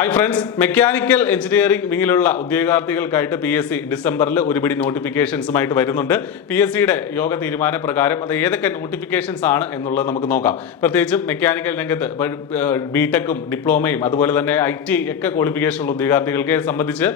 Hi friends, mechanical engineering വിങ്ങിലുള്ള ഉദ്യോഗാർത്ഥികൾക്കായിട്ട് PSC ഡിസംബറിൽ ഒരുപിടി നോട്ടിഫിക്കേഷൻസുമായിട്ട് വരുന്നുണ്ട്. PSCയുടെ യോഗ തീരുമാനപ്രകാരം അത് ഏതൊക്കെ നോട്ടിഫിക്കേഷൻസ് ആണ് എന്നുള്ളത് നമുക്ക് നോക്കാം. പ്രത്യേകിച്ചും മെക്കാനിക്കൽ രംഗത്ത് ബിടെക്കും ഡിപ്ലോമയും അതുപോലെ തന്നെ IT ഒക്കെ ക്വാളിഫിക്കേഷൻ ഉള്ള ഉദ്യോഗാർത്ഥികൾക്ക് സംബന്ധിച്ച്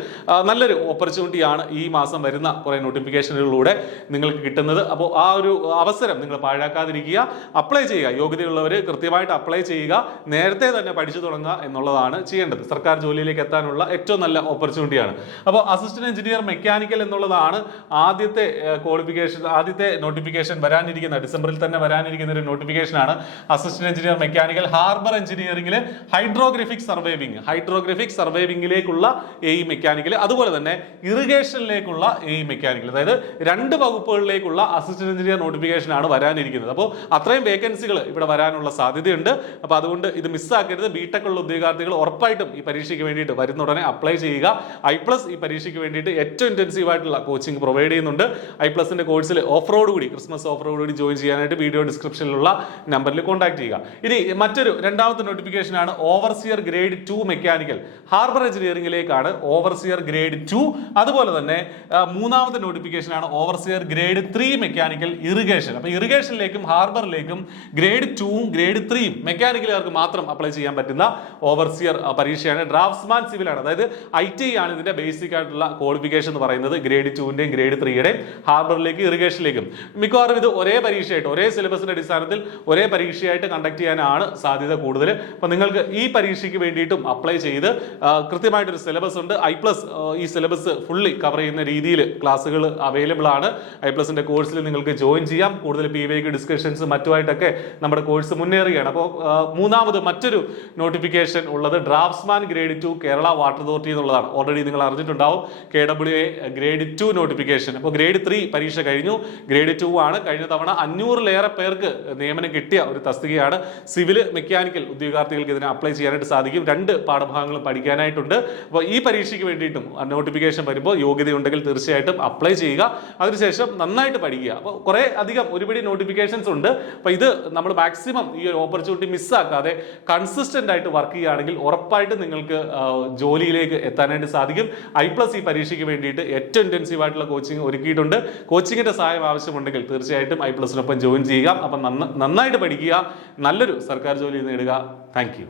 നല്ലൊരു ഓപ്പർച്യൂണിറ്റിയാണ് ഈ മാസം വരുന്ന കുറേ നോട്ടിഫിക്കേഷനുകളിലൂടെ നിങ്ങൾക്ക് കിട്ടുന്നത്. അപ്പോൾ ആ ഒരു അവസരം നിങ്ങൾ പാഴാക്കാതിരിക്കുക, അപ്ലൈ ചെയ്യുക. യോഗ്യതയുള്ളവർ കൃത്യമായിട്ട് അപ്ലൈ ചെയ്യുക, നേരത്തെ തന്നെ പഠിച്ചു തുടങ്ങുക എന്നുള്ളതാണ് ചെയ്യേണ്ടത്. സർക്കാർ ജോലിയിലേക്ക് എത്താനുള്ള ഏറ്റവും നല്ല ഓപ്പർച്യൂണിറ്റിയാണ്. അപ്പോൾ അസിസ്റ്റന്റ് എഞ്ചിനീയർ മെക്കാനിക്കൽ എന്നുള്ളതാണ് ആദ്യത്തെ ക്വാളിഫിക്കേഷൻ, ആദ്യത്തെ നോട്ടിഫിക്കേഷൻ വരാനിരിക്കുന്ന ഡിസംബറിൽ തന്നെ വരാനിരിക്കുന്ന ഒരു നോട്ടിഫിക്കേഷൻ ആണ്. അസിസ്റ്റന്റ് എഞ്ചിനീയർ മെക്കാനിക്കൽ ഹാർബർ എഞ്ചിനീയറിംഗിൽ ഹൈഡ്രോഗ്രഫിക് സർവൈവിംഗിലേക്കുള്ള മെക്കാനിക്കൽ, അതുപോലെ തന്നെ ഇറിഗേഷനിലേക്കുള്ള മെക്കാനിക്കൽ, അതായത് രണ്ട് വകുപ്പുകളിലേക്കുള്ള അസിസ്റ്റന്റ് എഞ്ചിനീയർ നോട്ടിഫിക്കേഷൻ ആണ് വരാനിരിക്കുന്നത്. അപ്പോൾ അത്രയും വേക്കൻസികൾ ഇവിടെ വരാനുള്ള സാധ്യതയുണ്ട്. അപ്പോൾ അതുകൊണ്ട് ഇത് മിസ്സാക്കരുത്. ബിടെക് ഉള്ള ഉദ്യോഗാർത്ഥികൾ ഉറപ്പായിട്ടും ഈ പരീക്ഷയ്ക്ക് വേണ്ടിയിട്ട് വരുന്ന ഉടനെ അപ്ലൈ ചെയ്യുക. I+ ഈ പരീക്ഷയ്ക്ക് വേണ്ടിയിട്ട് ഏറ്റവും ഇന്റൻസീവ് ആയിട്ടുള്ള കോച്ചിങ് പ്രൊവൈഡ് ചെയ്യുന്നുണ്ട്. I+ന്റെ കോഴ്സിൽ ഓഫ് റോഡ് കൂടി, ക്രിസ്മസ് ഓഫ് റോഡ് കൂടി ജോയിൻ ചെയ്യാനായിട്ട് വീഡിയോ ഡിസ്ക്രിപ്ഷനിലുള്ള നമ്പറിൽ കോൺടാക്ട് ചെയ്യുക. ഇനി രണ്ടാമത്തെ നോട്ടിഫിക്കേഷൻ ആണ് ഓവർസിയർ ഗ്രേഡ് 2 മെക്കാനിക്കൽ ഹാർബർ എഞ്ചിനീയറിംഗിലേക്കാണ്. Overseer grade 2. അതുപോലെ തന്നെ മൂന്നാമത്തെ നോട്ടിഫിക്കേഷൻ ആണ് ഓവർസിയർ ഗ്രേഡ് 3 മെക്കാനിക്കൽ ഇറിഗേഷൻ. അപ്പോൾ ഇറിഗേഷനിലേക്കും ഹാർബറിലേക്കും ഗ്രേഡ് 2ഉം ഗ്രേഡ് 3ഉം മെക്കാനിക്കലുകാർക്ക് മാത്രം അപ്ലൈ ചെയ്യാൻ പറ്റുന്ന ഓവർസിയർ പരീക്ഷയാണ്. ഡ്രാഫ്റ്റ്സ്മാൻ സിവിൽ ആണ്, അതായത് IT ആണ് ഇതിന്റെ ബേസിക് ആയിട്ടുള്ള ക്വാളിഫിക്കേഷൻ എന്ന് പറയുന്നത്. ഗ്രേഡ് 2ന്റെയും ഗ്രേഡ് 3യുടെയും ഹാർബറിലേക്ക് ഇറിഗേഷനിലേക്കും മിക്കവാറും ഇത് ഒരേ പരീക്ഷയായിട്ട്, ഒരേ സിലബസിന്റെ അടിസ്ഥാനത്തിൽ ഒരേ പരീക്ഷയായിട്ട് കണ്ടക്ട് ചെയ്യാനാണ് സാധ്യത കൂടുതൽ. അപ്പോൾ നിങ്ങൾക്ക് ഈ പരീക്ഷയ്ക്ക് വേണ്ടിയിട്ടും അപ്ലൈ ചെയ്ത് കൃത്യമായിട്ടൊരു സിലബസ് ഉണ്ട്. I+ ഈ സിലബസ് ഫുള്ളി കവർ ചെയ്യുന്ന രീതിയിൽ ക്ലാസ്സുകൾ അവൈലബിൾ ആണ്. I+ന്റെ കോഴ്സിൽ നിങ്ങൾക്ക് ജോയിൻ ചെയ്യാം. കൂടുതൽ PYQ ഡിസ്കഷൻസ് മറ്റുമായിട്ടൊക്കെ നമ്മുടെ കോഴ്സ് മുന്നേറുകയാണ്. അപ്പോൾ മൂന്നാമത് മറ്റൊരു നോട്ടിഫിക്കേഷൻ ഉള്ളത് draughtsman grade 2 Kerala water authority എന്നുള്ളതാണ്. ഓൾറെഡി നിങ്ങൾ അറിഞ്ഞിട്ടുണ്ടാവും KWA ഗ്രേഡ് 2 നോട്ടിഫിക്കേഷൻ. അപ്പോൾ ഗ്രേഡ് 3 പരീക്ഷ കഴിഞ്ഞു, ഗ്രേഡ് 2 ആണ്. കഴിഞ്ഞ തവണ 500-ലേറെ പേർക്ക് നിയമനം കിട്ടിയ ഒരു തസ്തികയാണ്. സിവിൽ മെക്കാനിക്കൽ ഉദ്യോഗാർത്ഥികൾക്ക് ഇതിനെ അപ്ലൈ ചെയ്യാനായിട്ട് സാധിക്കും. 2 പാഠഭാഗങ്ങൾ പഠിക്കാനായിട്ടുണ്ട്. അപ്പോൾ ഈ പരീക്ഷയ്ക്ക് വേണ്ടിയിട്ടും നോട്ടിഫിക്കേഷൻ വരുമ്പോൾ യോഗ്യതയുണ്ടെങ്കിൽ തീർച്ചയായിട്ടും അപ്ലൈ ചെയ്യുക. അതിനുശേഷം നന്നായിട്ട് പഠിക്കുക. അപ്പോൾ കുറേ അധികം ഒരുപിടി നോട്ടിഫിക്കേഷൻസ് ഉണ്ട്. അപ്പോൾ ഇത് നമ്മൾ മാക്സിമം ഈ ഒരു ഓപ്പർച്യൂണിറ്റി മിസ്സാക്കാതെ കൺസിസ്റ്റന്റ് ആയിട്ട് വർക്ക് ചെയ്യുകയാണെങ്കിൽ ഉറപ്പായിട്ട് നിങ്ങൾക്ക് ജോലിയിലേക്ക് എത്താനായിട്ട് സാധിക്കും. I+ ഈ പരീക്ഷയ്ക്ക് വേണ്ടിയിട്ട് ഏറ്റവും ഇന്റൻസീവ് ആയിട്ടുള്ള കോച്ചിങ് ഒരുക്കിയിട്ടുണ്ട്. കോച്ചിങ്ങിന്റെ സഹായം ആവശ്യമുണ്ടെങ്കിൽ തീർച്ചയായിട്ടും I+നൊപ്പം ജോയിൻ ചെയ്യുക. അപ്പം നന്നായിട്ട് പഠിക്കുക, നല്ലൊരു സർക്കാർ ജോലി നേടുക. Thank you.